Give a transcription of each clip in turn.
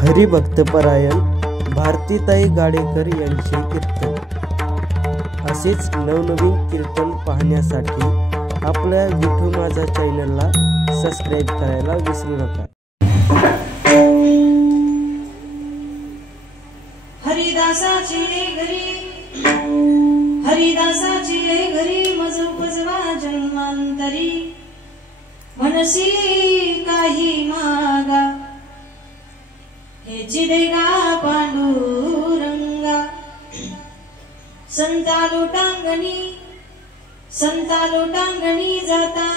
हरिभक्तपरायण भारतीताई गाडेकर यांचे कीर्तन। असेच नवनवीन कीर्तन पाहण्यासाठी आपल्या विठू माझा चॅनलला सबस्क्राइब करायला विसरू नका। हरिदासाची घरी मज उपजवा जन्मांतरी, मनसी काही मागा हेची देगा पांडुरंगा। संता लोटांगणी जाता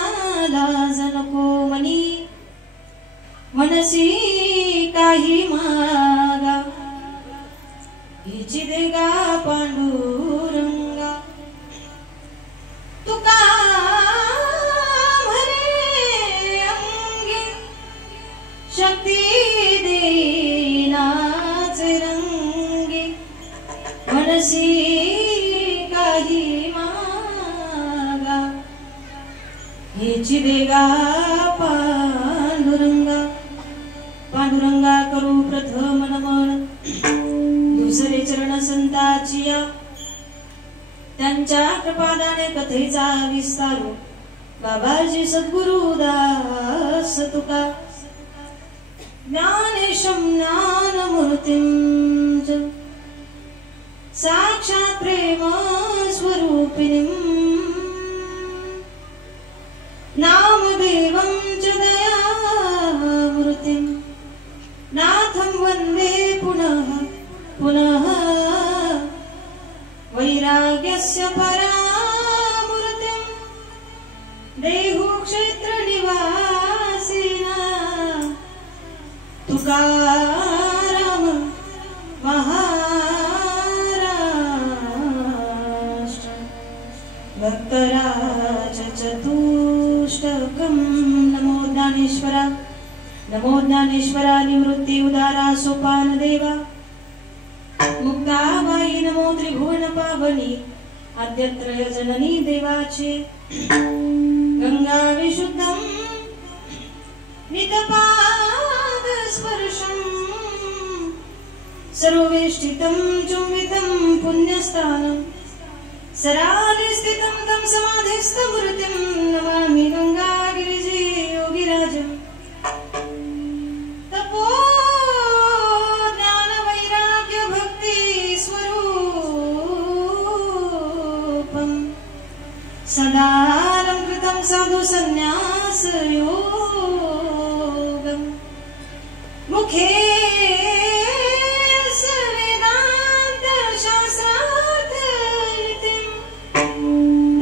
लाज नको मनी, मनसी काही मागा हेची देगा पांडुरंगा। तुका म्हणे अंगी शक्ती देनाचे रंगी, मनसी काही मागा हेची देगा पांडुरंगा। पांडुरंगा करू प्रथम नमन, दुसरे चरण संताचिया, त्यांच्या कृपादाने कथेचा विस्तारू। बाबाजी सद्गुरु दास तुका, ज्ञानेशं ज्ञानमूर्तिं च साक्षात् प्रेम स्वरूपिणीं, नामदेवं च दयामूर्तिं, नाथं वन्दे पुनः पुनः। वैराग्यस्य परामूर्तिं देहु क्षेत्र निवासिना, तुकाराम महाराष्ट्र भक्तराज चतुष्टकं। नमो ज्ञानेश्वरा, नमो ज्ञानेश्वरा निवृत्ति उदारा सोपान देवा। मुक्ताबाई नमो त्रिभुवन पावनी, आद्यत्रय जननी देवाचे। गंगा विशुद्धं नितपाद स्पर्शं, सर्ववेष्टितं चुंबितं पुण्यस्थानं, सराले स्थितं तं समाधिस्थमूर्तिं। नमामि गंगागिरिजे योगिराजं, तपो सदालंकृतं साधु संन्यास योगं। मुखे वेदांत शास्त्रार्थ रीतिं,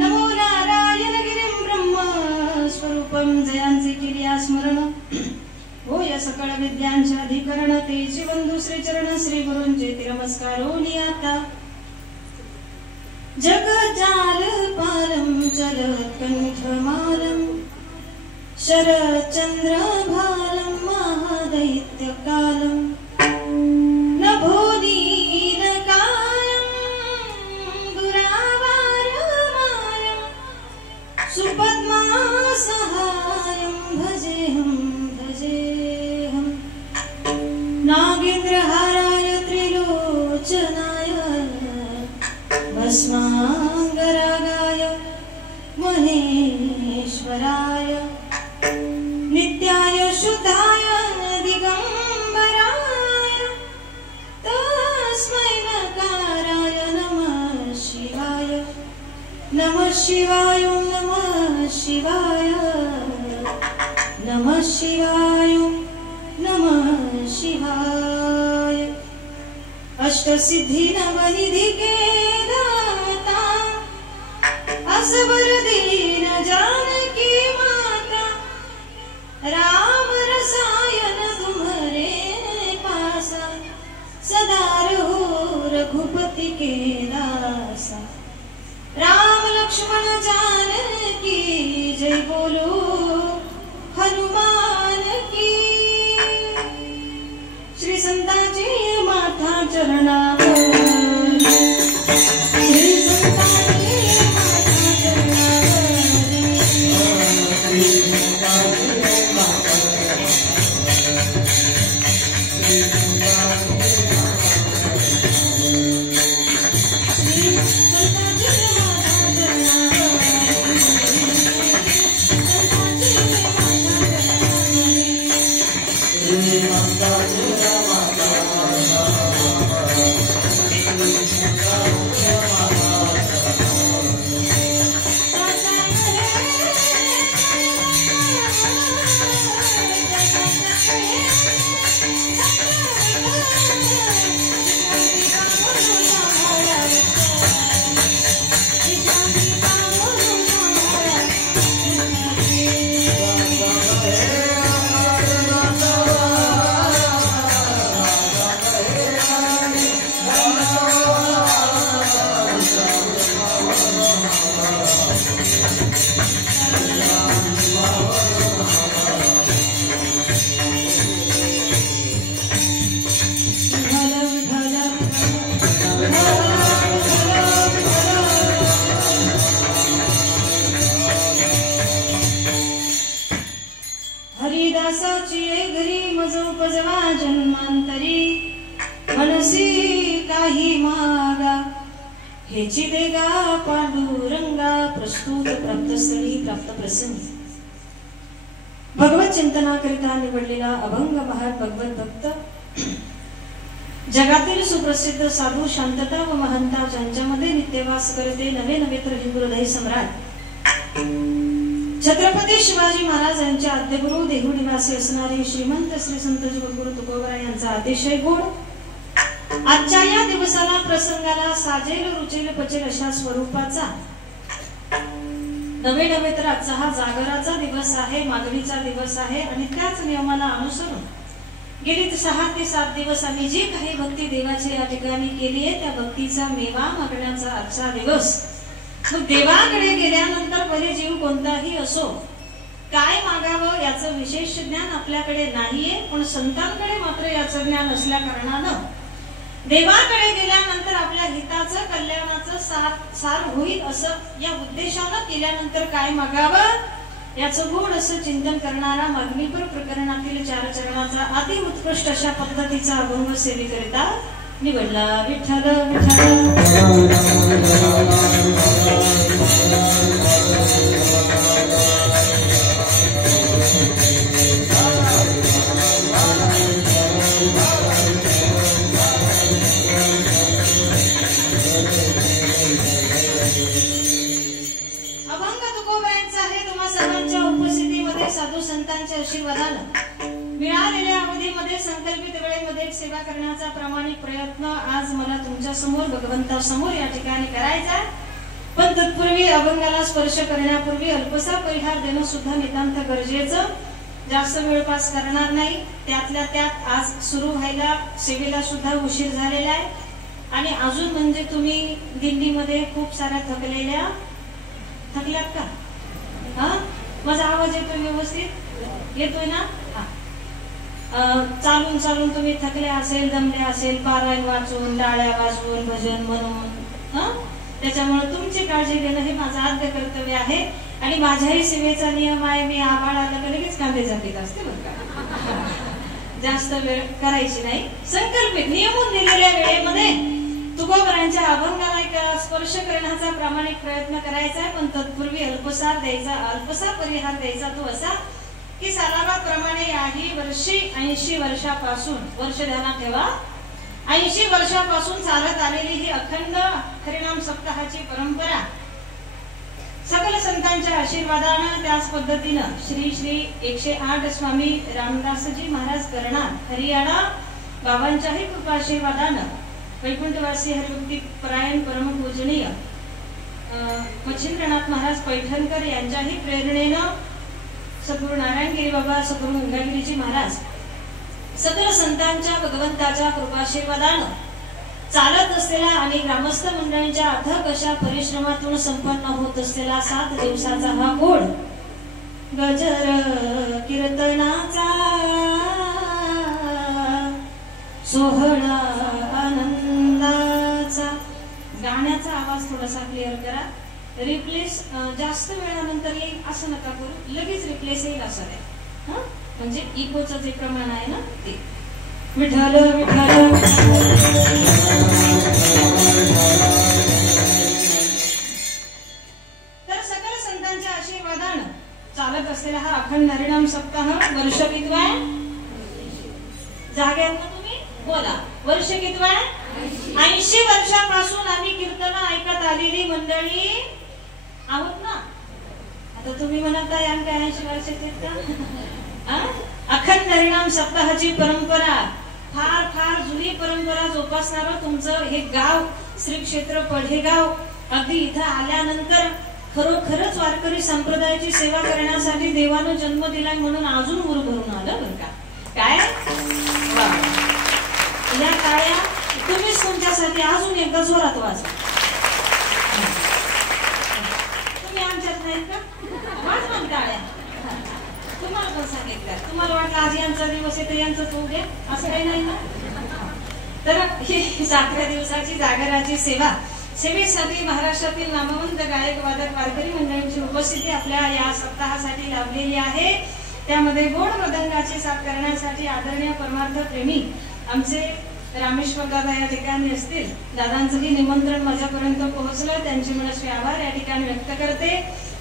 नमो नारायण गिरिं ब्रह्म स्वरूपं। जयांचे किरिया स्मरण होय सकळ विद्यांचे अधिकरण, तेचे बंधू श्री चरण श्री गुरूंचे तिरमस्कारोनी आता। जगजालपालं चलत्कण्ठमालं, शरच्चन्द्रभालं महादैत्यकालं। नभोनीलकायं दुरावारमायं, सुपद्मासहायं भजेऽहं भजेऽहं। नागेन्द्रहाराय त्रिलोचनाय, भस्मांगरागाय महेश्वराय, नित्याय शुद्धाय दिगंबराय, तस्मै नकाराय नमः शिवाय। नमः शिवाय नमः शिवाय, नमः शिवाय नमः शिवाय। अष्टसिद्धि नवनिधि के दाता, असबर दीन जानकी माता। राम रसायन तुम्हारे पासा, सदा रहो रघुपति के दासा। राम लक्ष्मण जानकी जय बोलो हनुमान की। श्री संतांची माथा चरणावर, श्री संतांची माथा चरणावर। हरिदासाची घरी मज उपजवा जन्मांतरी मनसी काही मागा हेची देगा पांडुरंगा प्रस्तुत प्राप्तस्थळी प्राप्त प्रसंगी भगवत चिंतनाकरिता निवडलेला अभंग महान भगवत भक्त जगातील सुप्रसिद्ध साधू शांतता व महंता ज्यांच्यामध्ये नित्यवास करते नवे नवे तर हिंदू हृदय सम्राट छत्रपती शिवाजी महाराज यांच्या आद्यगुरु देहू निवासी असणारे श्रीमंत श्री संत जगद्गुरु तुकोबरा यांचा अतिशय गोड आजच्या या दिवसाला प्रसंगाला साजेल रुचेल पचेल अशा स्वरूपाचा नवे नवे तर आजचा हा जागराचा दिवस आहे, मागणीचा दिवस आहे आणि त्याच नियमाला अनुसरून गेली 6 ते 7 दिवस आम्ही जी काही भक्ती देवाची या ठिकाणी केली आहे त्या भक्तीचा मेवा मागण्याचा आजचा दिवस। मग देवाकडे गेल्यानंतर भले जीव कोणताही असो काय मागावं याचं विशेष ज्ञान आपल्याकडे नाहीये, पण संतांकडे मात्र याचं ज्ञान असल्या कारणानं देवाकडे गेल्यानंतर आपल्या हिताचं कल्याणाचं सार होईल असं या उद्देशानं केल्यानंतर काय मागावं याचं गोड असं चिंतन करणारा मागणीपर प्रकरणातील 4 चरणाचा अति उत्कृष्ट अशा पद्धतीचा अभंग सेवेकरिता निवडला। विठ्ठल साधू संतांच्या आशीर्वादाने मिळालेल्या अवधीमध्ये संकल्पित वेळेमध्ये सेवा करण्याचा प्रामाणिक प्रयत्न आज मला तुमच्या समोर भगवंता समोर या ठिकाणी करायचा। पण तत्पूर्वी अभंगाला स्पर्श करण्यापूर्वी अल्पसा परिहार देणं सुद्धा नितांत गरजेचं, जास्त वेळ पास करणार नाही। त्यातल्या त्यात आज सुरू व्हायला सेवेला सुद्धा उशीर झालेला आहे आणि अजून म्हणजे तुम्ही दिंडीमध्ये खूप साऱ्या थकल्यात का? हा, माझा आवाज येतोय व्यवस्थित येतोय ना? चालून चालून तुम्ही थकले असेल, दमले असेल, पारायण वाचून, टाळ्या वाजवून, भजन म्हणून, त्याच्यामुळे तुमची काळजी घेणं हे माझं आद्य कर्तव्य आहे आणि माझ्याही सेवेचा नियम आहे, मी आभाळ आलं की लगेच कांदे झाकीत असते बरं का, जास्त वेळ करायची नाही। संकल्पित नियमून दिलेल्या वेळेमध्ये तुकोबरांच्या अभंगाला स्पर्श करण्याचा प्रामाणिक प्रयत्न करायचा, पण तत्पूर्वी अल्पसार द्यायचा, अल्पसा परिहार द्यायचा तो असा की सालाबाप्रमाणे याही वर्षी 80 वर्षापासून, वर्ष ध्यानात ठेवा, 80 वर्षापासून चालत आलेली ही अखंड हरिनाम सप्ताहाची परंपरा सकल संतांच्या आशीर्वादानं त्याच पद्धतीनं श्री श्री 108 स्वामी रामदासजी महाराज करणार हरियाणा बाबांच्याही कृपा आशीर्वादानं वैकुंठवासी हरिभक्ती परायण परमपूजनीय मच्छिंद्रनाथ महाराज पैठणकर यांच्याही प्रेरणेनं सद्गुरु नारायणगिरी बाबा, सद्गुरु गंगागिरीजी महाराज सकल संतांच्या भगवंताच्या कृपाशीर्वादानं चालत असलेला आणि ग्रामस्थ मंडळींच्या अथक अशा परिश्रमातून संपन्न होत असलेला 7 दिवसाचा हा गोड गजर कीर्तनाचा सोहळा आनंदाचा। गाण्याचा आवाज थोडासा क्लिअर करा, रिप्लेस जास्त वेळानंतर येईल असं नका करू, लगेच रिप्लेस येईल असं आहे, म्हणजे इकोचं जे प्रमाण आहे ना ते। विठ्ठल विठ्ठल तर सकल संतांच्या आशीर्वादानं चालत असलेला हा अखंड हरिनाम सप्ताह वर्ष विद्वान जाग्यानं तुम्ही बोला. वर्ष किती आहे? 80 वर्षापासून आम्ही कीर्तन ऐकत आलेली मंडळी आहोत ना. आता तुम्ही म्हणत आहे आम्ही 80 वर्षाचे का? अखंड हरिनाम सप्ताहाची परंपरा, फार फार जुनी परंपरा जोपासणारं तुमचं हे गाव श्री क्षेत्र पढेगाव. अगदी इथं आल्यानंतर खरोखरच वारकरी संप्रदायाची सेवा करण्यासाठी देवानं जन्म दिलाय म्हणून अजून उर भरून आलं बरं का. काय या टाळ्या तुम्हीच तुमच्यासाठी अजून एकदा जोरात वाजवा. तुम्ही आमच्यात नाहीत का? वाजवा टाळ्या. तुम्हाला पण सांगितलं, तुम्हाला वाटलं आज यांचा दिवस आहे तर यांचं होऊ द्या असं काही नाही ना. तर ही 7व्या दिवसाची जागराची सेवा, सेवेसाठी महाराष्ट्रातील नामवंत गायक वादक वारकरी मंडळींची उपस्थिती आपल्या या सप्ताहासाठी लाभलेली आहे. त्यामध्ये गोड मृदंगाची साथ करण्यासाठी आदरणीय परमार्थ प्रेमी आमचे रामेश्वर दादा या ठिकाणी असतील. दादांचंही निमंत्रण माझ्यापर्यंत पोहोचलं, त्यांचे मनस्वी आभार या ठिकाणी व्यक्त करते.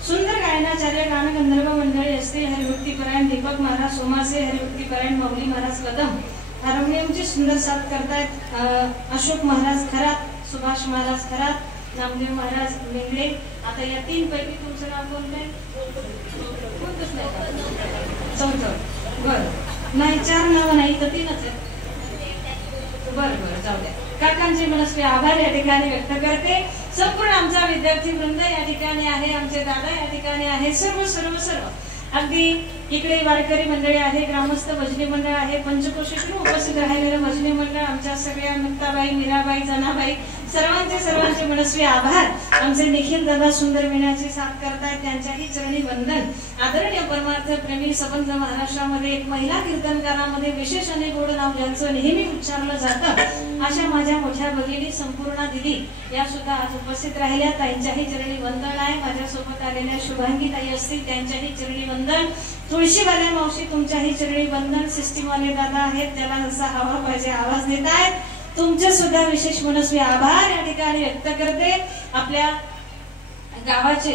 सुंदर गायनाचार्य गानगंधर्व मंडळी असतील, हरिभक्तीपरायण दीपक महाराज सोमासे, हरिभक्तीपरायण मौली महाराज कदम, हार्मोनियमची सुंदर साथ करतायत अशोक महाराज खरात, सुभाष महाराज खरात, नामदेव महाराज मेंगडे. आता या 3 पैकी तुमचं नाव कोणतं? चौथं. बरं नाही, 4 नावं नाही तर 3च आहेत. बरं बरं जाऊ द्या. काकांचे मनस्वी आभार या ठिकाणी व्यक्त करते. संपूर्ण आमचा विद्यार्थी वृंद या ठिकाणी आहे, आमचे दादा या ठिकाणी आहे, सर्व सर्व सर्व अगदी इकडे वारकरी मंडळी आहे, ग्रामस्थ भजनी मंडळ आहे, पंचकोशीतून उपस्थित राहिलेलं भजनी मंडळ, आमच्या सगळ्या मुक्ताबाई, मीराबाई, जनाबाई सर्वांचे मनस्वी आभार. आमचे निखिल दादा सुंदर विण्याची साथ करतायत, त्यांच्याही चरणी वंदन. आदरणीय परमार्थ प्रेमी सबंध महाराष्ट्रामध्ये एक महिला कीर्तनकारामध्ये विशेष आणि गोड नाव ज्यांचं नेहमी उच्चारलं जातं अशा माझ्या मोठ्या भगिनी संपूर्ण दिदी या सुद्धा आज उपस्थित राहिल्या. ताईंच्याही चरणी वंदन आहे. माझ्यासोबत आलेल्या शुभांगी ताई असतील, त्यांच्याही चरणी वंदन. तुळशीवाल्या मावशी तुमच्याही चरणी वंदन. सिस्टीमवाले दादा आहेत, त्याला जसा हवा पाहिजे आवाज देत आहेत, तुमचे सुद्धा विशेष मनस्वी आभार या ठिकाणी व्यक्त करते. आपल्या गावाचे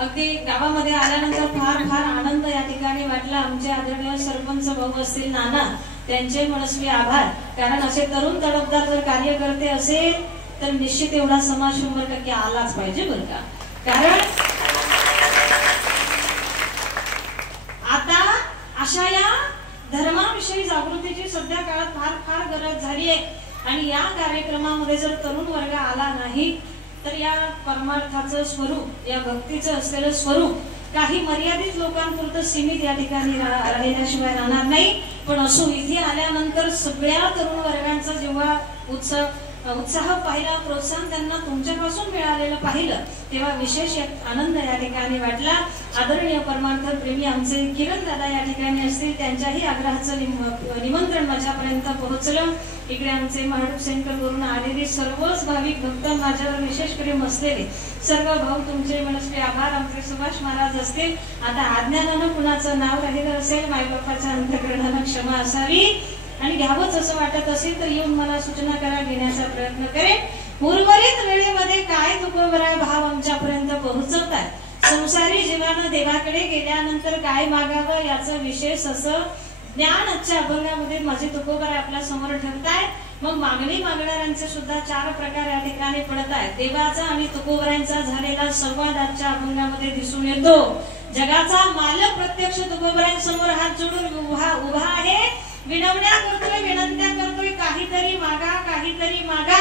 अगदी गावामध्ये आल्यानंतर फार फार आनंद या ठिकाणी वाटला. आमचे आदरणीय सरपंच भाऊ असतील नाना, त्यांचे मनस्वी आभार. कारण असे तरुण तडफदार जर कार्यकर्ते असेल तर निश्चित एवढा समाज 100% आलाच पाहिजे बरं का. कारण आता अशा या धर्माविषयी जागृतीची सध्या काळात फार फार गरज झाली आहे. आणि या कार्यक्रमामध्ये जर तरुण वर्ग आला नाही तर या परमार्थाचं स्वरूप, या भक्तीचं असलेलं स्वरूप काही मर्यादित लोकांपुरतं सीमित या ठिकाणी राहिल्याशिवाय राहणार नाही. पण असो, इथे आल्यानंतर सगळ्या तरुण वर्गांचा जेव्हा उत्साह पाहिला, प्रोत्साहन त्यांना तुमच्यापासून मिळालेलं पाहिलं, तेव्हा विशेष आनंद या ठिकाणी वाटला. आदरणीय परमार्थ प्रेमी आमचे किरण दादा या ठिकाणी असतील, त्यांच्याही आग्रहाचं निमंत्रण माझ्यापर्यंत पोहोचलं. इकडे आमचे महाडूप सेंटर वरून आलेले सर्वच भाविक भक्त, माझ्यावर विशेष प्रेम असलेले सर्व भाऊ, तुमचे मनस्वी आभार. आमचे सुभाष महाराज असतील. आता अज्ञानानं कुणाचं नाव राहिलं असेल, मायबापाच्या अंतःकरणानं क्षमा असावी. आणि घ्यावंच असं वाटत असेल तर येऊन मला सूचना करा, घेण्याचा प्रयत्न करेन. उर्वरित वेळेमध्ये काय तुकोबराय भाव आमच्यापर्यंत पोहोचवतात. संसारी जीवानं देवाकडे गेल्यानंतर काय मागावं याचं विशेष असं ज्ञान आजच्या अभंगामध्ये माझे तुकोबराय आपल्या समोर ठेवतायत. मग मागणी मागणाऱ्यांचे सुद्धा 4 प्रकार या ठिकाणी पडत आहेत. देवाचा आणि तुकोबरायांचा झालेला संवाद आजच्या अभंगामध्ये दिसून येतो. जगाचा मालक प्रत्यक्ष तुकोबरायांसमोर हात जोडून उभा आहे, विनवण्या करतोय, विनंत्या करतोय, काहीतरी मागा, काहीतरी मागा.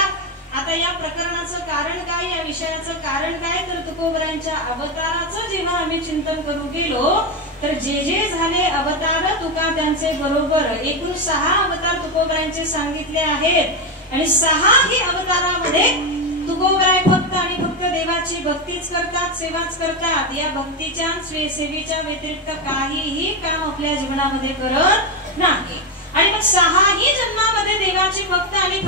आता या प्रकरणाचं कारण काय, या विषयाचं कारण काय, तर तुकोबरायांच्या अवताराचं जेव्हा आम्ही चिंतन करू गेलो तर जे झाले अवतार तुका त्यांचे बरोबर एकूण 6 अवतार तुकोबरायांचे सांगितले आहेत. आणि 6ही अवतारामध्ये तुकोबराय फक्त आणि फक्त देवाची भक्तीच करतात, सेवाच करतात. या भक्तीच्या सेवेच्या व्यतिरिक्त काहीही काम आपल्या जीवनामध्ये करत नाही. आणि मग 6ही जन्मामध्ये देवाची भक्त आणि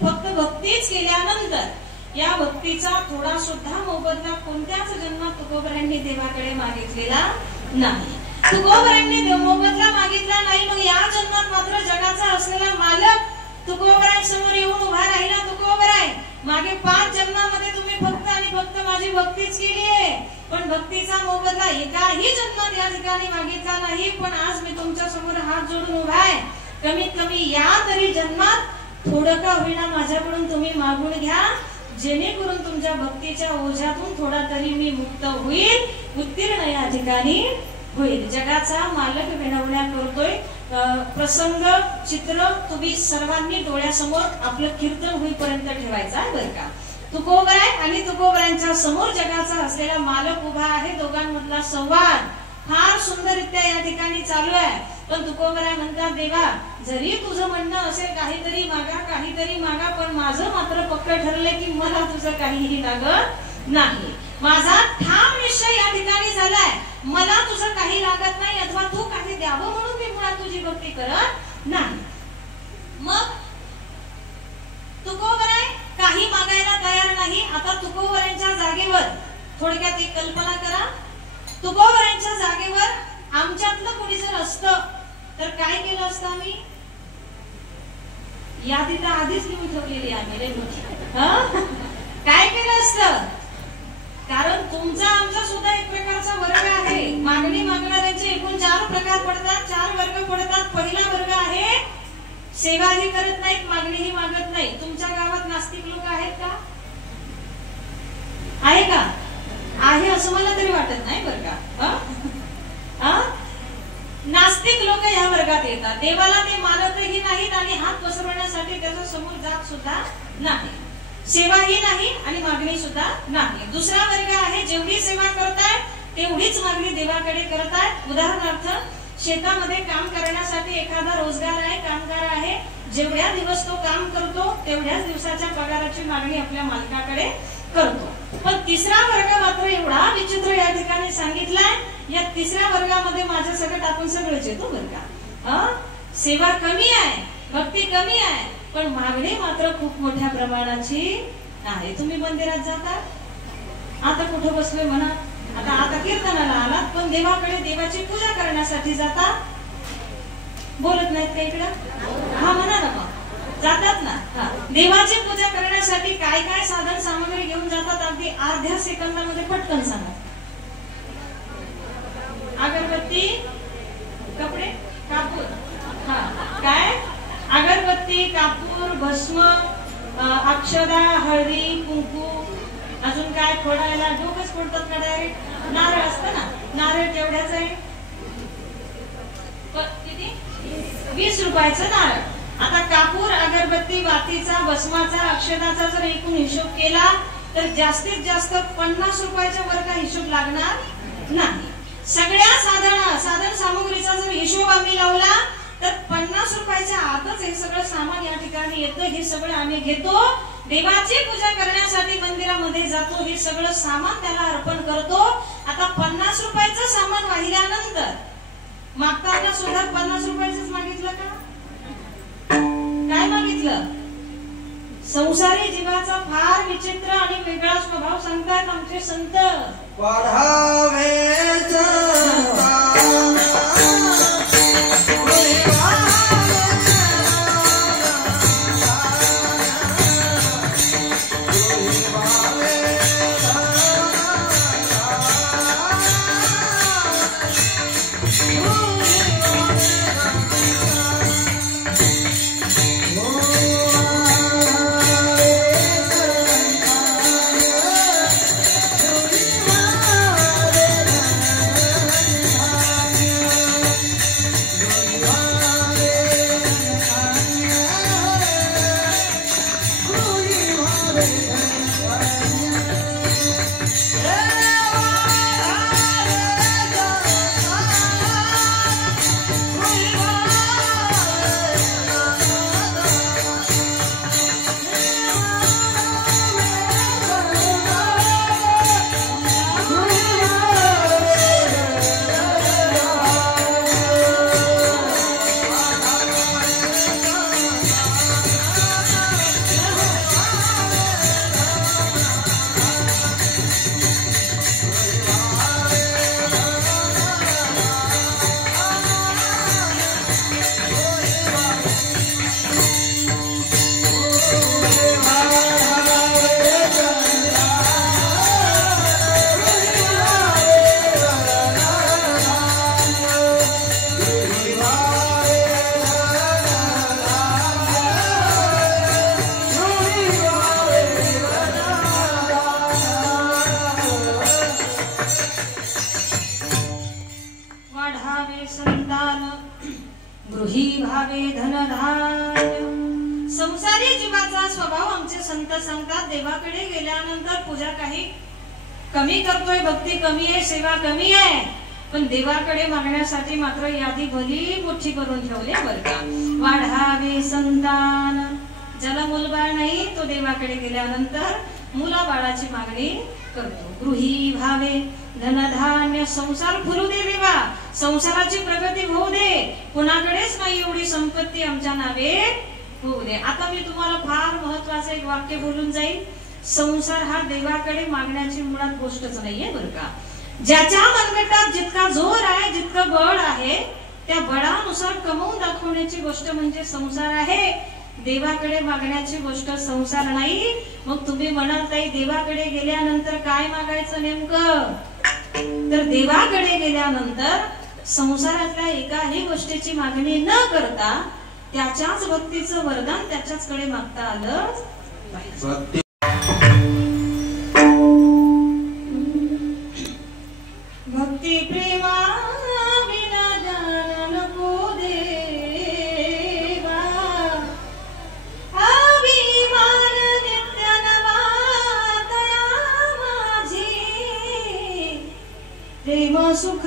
फक्त भक्तीच केल्यानंतर या भक्तीचा थोडा सुद्धा मोबदला कोणत्याच जन्मात तुकोबरायांनी देवाकडे मागितलेला नाही. तुकोबरायांनी मोबदला मागितला नाही. मग या जन्मात मात्र जगाचा असलेला मालक तुकोबरायांसमोर येऊन उभा राहिला. तुकोबराय, मागे 5 जन्मामध्ये तुम्ही फक्त आणि फक्त माझी भक्तीच केली आहे, पण भक्तीचा मोबदला एकाही जन्मात या ठिकाणी मागितला नाही. पण आज मी तुमच्या समोर हात जोडून उभा आहे कमीत कमी या तरी जन्मात थोडं का होईना माझ्याकडून तुम्ही मागून घ्या, जेणेकरून तुमच्या भक्तीच्या ओझ्यातून थोडा तरी मी मुक्त होईल, उत्तीर्ण या ठिकाणी होईल. जगाचा मालक विनवण्या करतोय. प्रसंग चित्र तुम्ही सर्वांनी डोळ्यासमोर आपलं कीर्तन होईपर्यंत ठेवायचं आहे बरं का. तुकोबराय आणि तुकोबरायांच्या समोर जगाचा असलेला मालक उभा आहे. दोघांमधला संवाद फार सुंदररित्या या ठिकाणी चालू आहे. पण तुकोबराय म्हणतात, देवा जरी तुझं म्हणणं असेल काहीतरी मागा, पण माझं मात्र पक्क ठरलंय की मला तुझं काहीही लागत नाही. माझा ठाम निश्चय या ठिकाणी झालाय, मला तुझं काही लागत नाही, अथवा तू काही द्यावं म्हणून मी मुळात तुझी भक्ती करत नाही. मग तुकोबराय काही मागायला तयार नाही. आता तुकोबरायांच्या जागेवर थोडक्यात एक कल्पना करा. तुकोबरायांच्या जागेवर आमच्यातलं कोणी जर असतं तर काय केलं असतं आम्ही? यादी तर आधीच लिहून ठेवलेली आम्ही रे मोठी. काय केलं असतं? कारण तुमचा आमचा सुद्धा एक प्रकारचा वर्ग आहे. मागणी मागणाऱ्यांचे एकूण 4 प्रकार पडतात, 4 वर्ग पडतात. पहिला वर्ग आहे सेवाही करत नाहीत, मागणीही मागत नाही. तुमच्या गावात नास्तिक लोक आहेत का? आहे का? आहे असं मला तरी वाटत नाही बरं का. नास्तिक लोक या वर्गात येतात. देवाला ते मानतही नाहीत आणि हात पसरवण्यासाठी त्याच्या समोर जात सुद्धा नाही. सेवाही नाही आणि मागणी सुद्धा नाही. दुसरा वर्ग आहे जेवढी सेवा करतायत तेवढीच मागणी देवाकडे करतायत. उदाहरणार्थ शेतामध्ये काम करण्यासाठी एखादा रोजगार आहे, कामगार आहे, जेवढ्या दिवस तो काम करतो तेवढ्याच दिवसाच्या पगाराची मागणी आपल्या मालकाकडे करतो. पण तिसरा वर्ग मात्र एवढा विचित्र या ठिकाणी सांगितलाय. या तिसऱ्या वर्गामध्ये माझ्या सगळं आपण सगळंच येतो बरं का. सेवा कमी आहे, भक्ती कमी आहे, पण मागणी मात्र खूप मोठ्या प्रमाणाची आहे. तुम्ही मंदिरात जाता, आता कुठं बसलोय म्हणा, आता कीर्तनाला आलात, पण देवाकडे देवाची पूजा करण्यासाठी जाता. बोलत नाहीत का इकडं? हा म्हणा ना, मग जातात ना. देवाची पूजा करण्यासाठी काय काय साधन सामग्री घेऊन जातात? अगदी अर्ध्या सेकंदामध्ये पटकन सांगा. अगरबत्ती, कपडे, कापूर. काय? अगरबत्ती, कापूर, भस्म, अक्षदा, हळदी, कुंकू, अजून काय फोडायला? डोकंच फोडतात का डायरेक्ट? नारळ असतं ना, नारळ केवढ्याच आहे? किती? 20 रुपयाचं नारळ. आता कापूर, अगरबत्ती, वातीचा, भस्माचा, अक्षदाचा जर एकूण हिशोब केला तर जास्तीत जास्त 50 रुपयाच्या वर का हिशोब लागणार नाही. सगळ्या साधन सामुग्रीचा जर हिशोब आम्ही लावला तर 50 रुपयाच्या आतच हे सगळं सामान या ठिकाणी येतं. हे सगळं आम्ही घेतो, देवाची पूजा करण्यासाठी मंदिरामध्ये जातो, हे सगळं सामान त्याला अर्पण करतो. आता 50 रुपयाचं सामान वाहिल्यानंतर मागताना सुद्धा 50 रुपयाचंच मागितलं का? काय मागितलं? संसारी जीवाचा फार विचित्र आणि वेगळा स्वभाव सांगतात आमचे संत. संत सांगतात देवाकडे गेल्यानंतर पूजा काही कमी करतोय, भक्ती कमी आहे, सेवा कमी आहे, पण देवाकडे मागण्यासाठी मात्र यादी भली मोठी करून ठेवली बरं का. वाढावे संतान, ज्याला मुलबाळ नाही तो देवाकडे गेल्यानंतर मुलाबाळाची मागणी करतो. गृही भावे धनधान्य, संसार फुलू दे देवा, संसाराची प्रगती होऊ दे, कुणाकडेच नाही एवढी संपत्ती आमच्या नावे होऊ दे. आता मी तुम्हाला फार महत्वाचं एक वाक्य बोलून जाईल. संसार हा देवाकडे मागण्याची मुळात गोष्टच नाहीये बरं का. ज्याच्या मनगटात जितका जोर आहे, जितकं बळ आहे, त्या बळानुसार कमवून दाखवण्याची गोष्ट म्हणजे संसार आहे. देवाकडे मागण्याची गोष्ट संसार नाही. मग तुम्ही म्हणाल ताई देवाकडे गेल्यानंतर काय मागायचं नेमकं? तर देवाकडे गेल्यानंतर संसारातल्या एकाही गोष्टीची मागणी न करता त्याच्याच भक्तीचं वरदान त्याच्याचकडे मागता आलं पाहिजे. भक्ती प्रेमा विना ज्ञान नको देवा, अभिमान नित्य नवा दया माझी, प्रेम सुख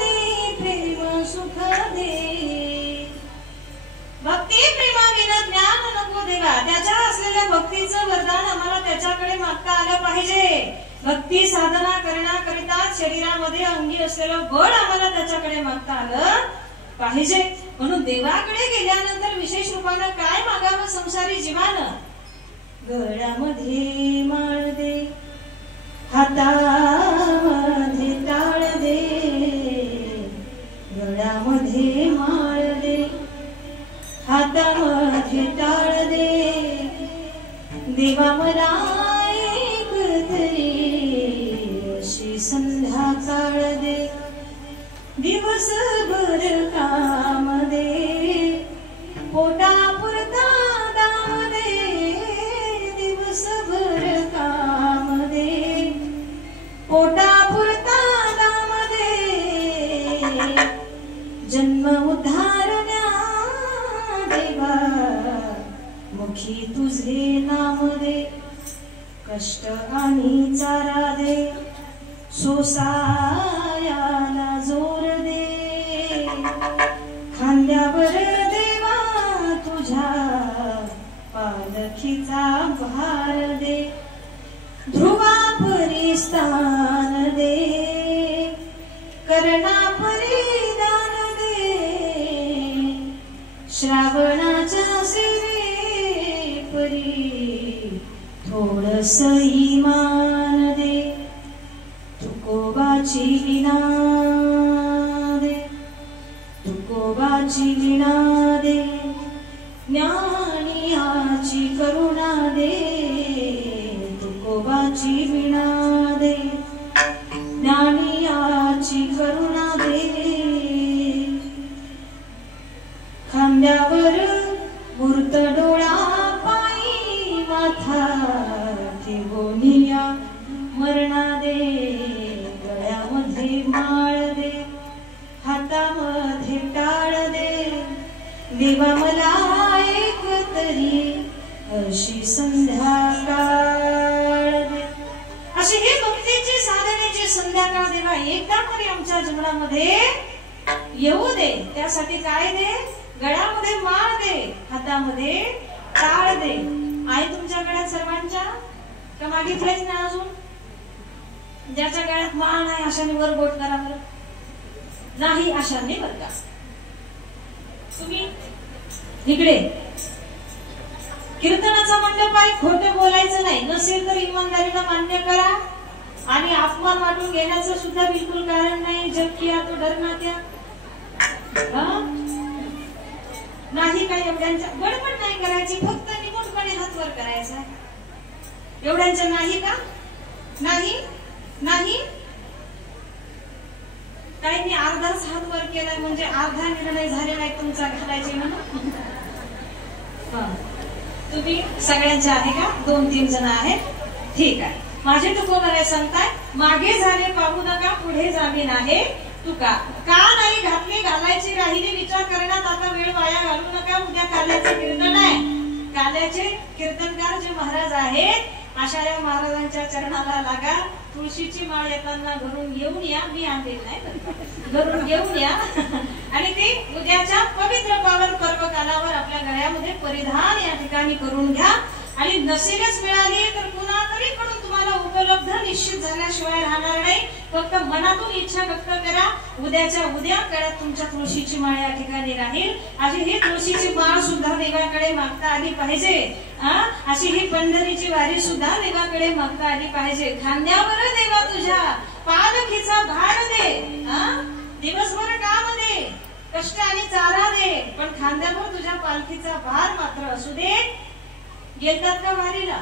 दे, प्रेम सुख दे. भक्ती प्रेमा विना ज्ञान नको देवा, त्याच्या असलेल्या भक्तीचं वरदान आम्हाला त्याच्याकडे मागता आलं पाहिजे. भक्ती साधना करण्याकरिता शरीरामध्ये अंगी असलेलं बळ आम्हाला त्याच्याकडे मागता आलं पाहिजे. म्हणून देवाकडे गेल्यानंतर विशेष रूपानं काय मागावं संसारी जीवानं? गळ्यामध्ये माळ दे, हातामध्ये टाळ दे, गळ्यामध्ये माळ दे, हातामध्ये टाळ दे. देवा मला एक तरी अशी संध्याकाळ दे, दिवसभर काम दे, पोटा पुरता दाम दे, दिवसभर काम दे, पोटा पुरता दाम दे. जन्म उद्धारण्या देवा, मुखी तुझे नाम दे, कष्ट आणि चारा दे, सोसायाला जोर दे, खांद्यावर देवा तुझ्या पालखीचा भार दे, ध्रुवा परिस्थान दे, कर्णा परिधान दे, श्रावणाच्या सेवे परी थोडस इमान दे, तुकोबाची विना दे, तुकोबाची विना दे, ज्ञानियाची करुणा दे, तुकोबाची विना दे, ज्ञानियाची करुणा दे. खांद्यावर मूर्त डोळा, पायी माथा ठेवोनिया मरणा दे, गळ्यामध्ये माळ दे, हातामध्ये टाळ दे. देवा मला एक तरी अशी संध्याकाळ दे. अशी ही भक्तीची साधनेची संध्याकाळ देवा एकदा तरी आमच्या जीवनामध्ये येऊ दे. त्यासाठी काय दे? गळ्यामध्ये माळ दे, हातामध्ये टाळ दे. आहे तुमच्या गळ्यात सर्वांच्या? का मागितलेच ना अजून? ज्याच्या गळ्यात माळ नाही अशाने वर बोट करा बरं. नाही अशाने बर का. तुम्ही इकडे कीर्तनाचा मंडप आहे, खोटं बोलायचं नाही. नसेल तर इमानदारीला मान्य करा. आणि अपमान वाटून घेण्याचं सुद्धा बिलकुल कारण नाही. जग किया तो डरना क्या. नाही काय एवढ्यांच्या गडबड नाही करायची, फक्त निमुटपणे हात वर करायचा. एवढ्यांच्या नाही का? नाही नाही. काहींनी अर्धाच हात वर केलाय म्हणजे अर्धा निर्णय झालेला आहे तुमचा घालायचे म्हणून. तुम्ही सगळ्यांचे आहे का? 2-3 जण आहेत. ठीक आहे. माझे तुकोबाराय सांगताय, मागे झाले पाहू नका, पुढे जावे नाही तुका. का नाही घातली घालायची राहिली विचार करण्यात आता वेळ वाया घालू नका. उद्या काल्याचं कीर्तन आहे. काल्या आपल्याचे कीर्तनकार जे महाराज आहेत अशा या महाराजांच्या चरणाला लागा. तुळशीची माळ येताना घरून घेऊन या, मी आणलेली नाही, घरून घेऊन या आणि ती उद्याच्या पवित्र पावन पर्व कालावर आपल्या गळ्यामध्ये परिधान या ठिकाणी करून घ्या. आणि नसेलच मिळाली तर पुन्हा तरी कडून तुम्हाला उपलब्ध निश्चित झाल्याशिवाय राहणार नाही. फक्त मनातून इच्छा व्यक्त करा. उद्याच्या उद्या काळात तुमच्या तुळशीची माळ या ठिकाणी राहील. अशी ही तुळशीची माळ सुद्धा देवाकडे मागता आली पाहिजे. अशी ही पंढरीची वारी सुद्धा देवाकडे मागता आली पाहिजे. खांद्यावर देवा तुझ्या पालखीचा भार दे. दिवसभर काम दे, कष्ट आणि चारा दे, पण खांद्यावर तुझ्या पालखीचा भार मात्र असू दे. गेलतात का वारीला?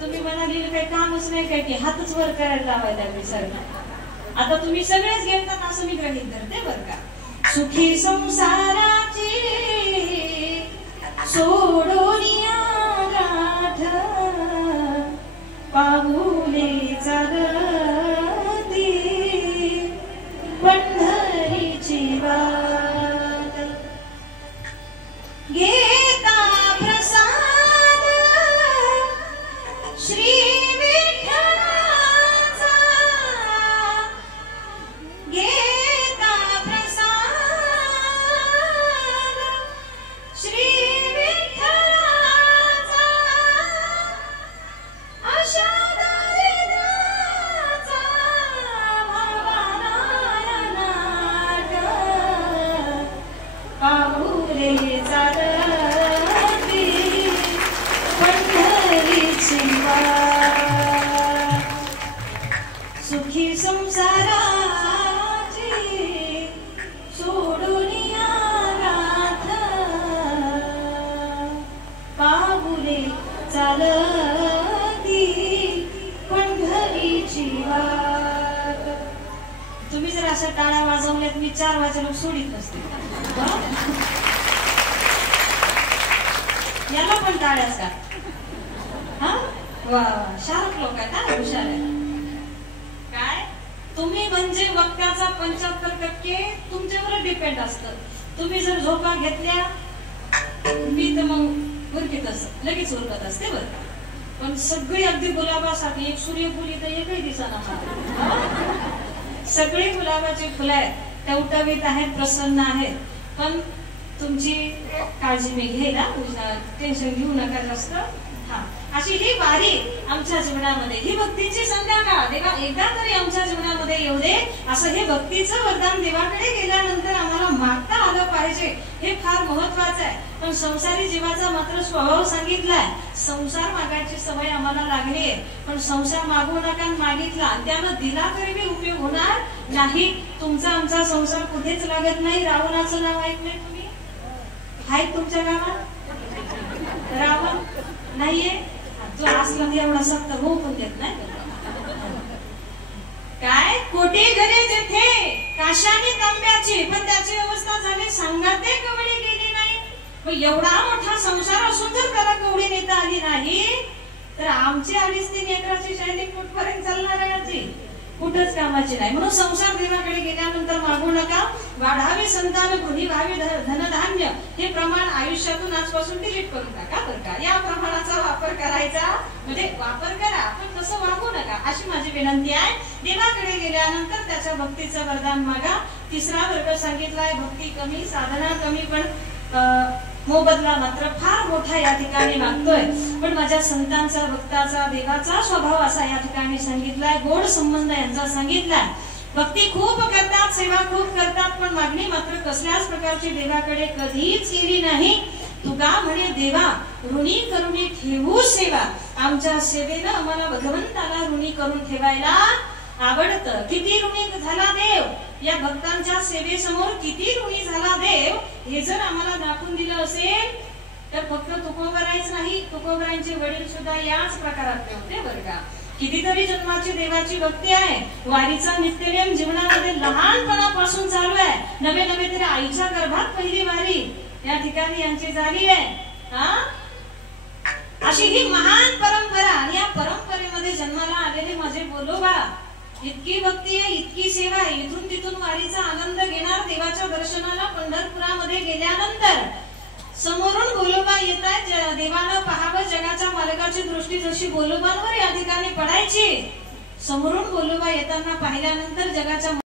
तुम्ही म्हणाली काही कामच नाही काय की हातच वर करायला लावायला विसरला. आता तुम्ही सगळेच गेलतात असं मी गृहीत धरते बर का. सुखी संसाराची सोडून गाठ पाऊले चालती पंढरीची वाट. घेता प्रसाद श्री विठ्ठलाचा, घेता प्रसाद श्री विठ्ठलाचा, अशा दारिद्र्याचा भावानायनाट पाऊले चालती पंढरीची वाट. सुखी संसाराची सोडून गाठ पाऊले चालती पंढरीची वाट. तुम्ही जर अशा टाळ्या वाजवल्यात मी 4 वाजेला सोडीत नसते. याला पण टाळ्याच का? वा शार्प लोक आहेत, हुशार आहे. काय तुम्ही म्हणजे वक्त्याचा 75% तुमच्यावर डिपेंड असतं. तुम्ही जर झोपा घेतल्या मी तर मग उरकीतच लगेच उरकत असते बरं. पण सगळी अगदी गुलाबासाठी एक सूर्यफुली तर एकही दिसना. सगळी गुलाबाची फुलं आहेत, टवटवीत आहेत, प्रसन्न आहेत. पण तुमची काळजी मी घेईन, टेन्शन घेऊ नका जास्त. अशी ही वारी आमच्या जीवनामध्ये, ही भक्तीची संध्याकाळ देवा एकदा तरी आमच्या जीवनामध्ये येऊ दे. असं हे भक्तीचं वरदान देवाकडे गेल्यानंतर आम्हाला मागता आलं पाहिजे, हे फार महत्वाचं आहे. पण संसारी जीवाचा मात्र स्वभाव सांगितलाय. संसार मागायची सवय आम्हाला लागली आहे, पण संसार मागू नका. मागितला त्यानं दिला तरी बी उपयोग होणार नाही. तुमचा आमचा संसार कुठेच लागत नाही. रावणाचं नाव ऐकलंय तुम्ही? आहेत तुमच्या गावात रावण? नाहीये. तो असला एवढा सक्त होऊ पण देत नाही. काय कोटी घरे जेथे काशाने तांब्याची, पण त्याची अवस्था झाली सांगाते कवडी गेली नाही. पण एवढा मोठा संसार असून जर त्याला कवडी नेता आली नाही तर आमची 2-3 एकराची शैली कुठपर्यंत चालणार आहे? आजी कुठंच कामाची नाही. म्हणून संसार देवाकडे गेल्यानंतर मागू नका. वाढावे संतान, गुणी व्हावे धनधान्य, हे प्रमाण आयुष्यातून आजपासून डिलीट करून टाका बरं का. या प्रमाणाचा वापर करायचा, म्हणजे वापर करा पण तसं वागू नका, अशी माझी विनंती आहे. देवाकडे गेल्यानंतर त्याच्या भक्तीचं वरदान मागा. 3रा वर्ग सांगितलाय, भक्ती कमी, साधना कमी, पण मोबदला मात्र फार मोठा या ठिकाणी मागतोय. पण माझ्या संतांचा, भक्ताचा, देवाचा स्वभाव असा या ठिकाणी सांगितलाय. गोड संबंध यांचा सांगितलाय. भक्ती खूप करतात, सेवा खूप करतात, पण मागणी मात्र कसल्याच प्रकारची देवाकडे कधीच केली नाही. तुका म्हणे देवा ऋणी करुणी ठेवू सेवा. आमच्या सेवेनं आम्हाला भगवंताला ऋणी करून ठेवायला आवडतं. किती ऋणी झाला देव, या भक्तांच्या सेवेसमोर किती ऋणी झाला देव, हे जर आम्हाला दाखवून दिलं असेल तर फक्त तुकोबरायच नाही, तुकोबरायांचे वडील सुद्धा याच प्रकारातले होते बरं का. कितीतरी जन्माची देवाची भक्ती आहे. वारीचा नित्यनेम जीवनामध्ये लहानपणापासून चालू आहे. नवे नवे तरी आईच्या गर्भात पहिली वारी या ठिकाणी यांची झाली आहे. अशी ही महान परंपरा, आणि या परंपरेमध्ये जन्माला आलेले माझे बोलोबा, इतकी भक्ती आहे, इतकी सेवा आहे. इथून तिथून वारीचा आनंद घेणार. देवाच्या दर्शनाला पंढरपुरामध्ये गेल्यानंतर समोरून बोलोबा येतात, देवानं पाहावं जगाच्या मालकाची दृष्टी जशी बोलोबांवर या ठिकाणी पडायची, समोरून बोलोबा येताना पाहिल्यानंतर जगाच्या